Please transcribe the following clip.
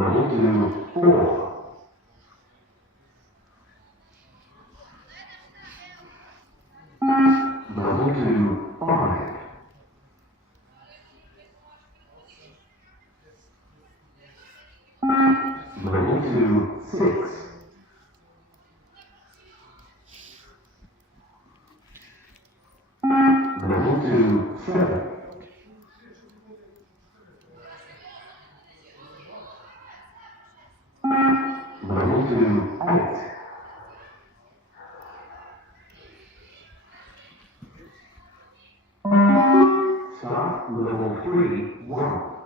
Level 2, 4. Level 2, 5. Level 2, 6. Level 2, 7. Level 2, 8. Start level 3, 1.